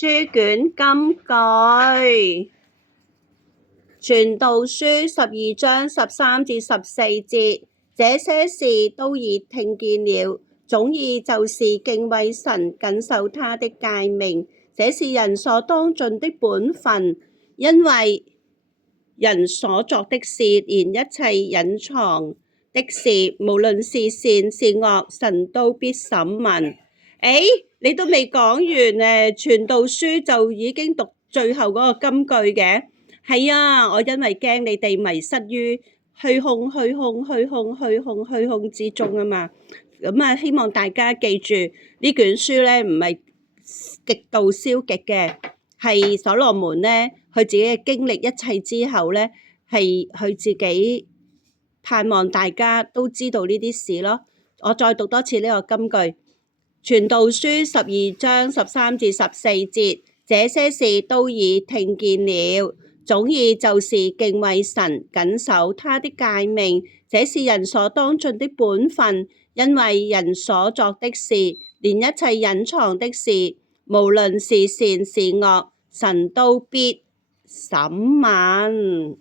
書卷金句，傳道書12章13至14節，這些事都已聽見了，總意就是敬畏神，謹守他的誡命，這是人所當盡的本分，因為人所作的事，連一切隱藏的事，無論是善是惡，神都必審問。你都未講完傳道書就已經讀最後嗰個金句嘅。係啊，我因為驚你哋迷失於虛空之中啊嘛。咁啊，希望大家記住呢卷書咧，唔係極度消極嘅，係所羅門咧，佢自己嘅經歷一切之後咧，係佢自己盼望大家都知道呢啲事咯。我再讀多次呢個金句，傳道書12章13至14節，這些事都已聽見了，總意就是敬畏神，謹守他的誡命，這是人所當盡的本分，因為人所作的事，連一切隱藏的事，無論是善是惡，神都必審問。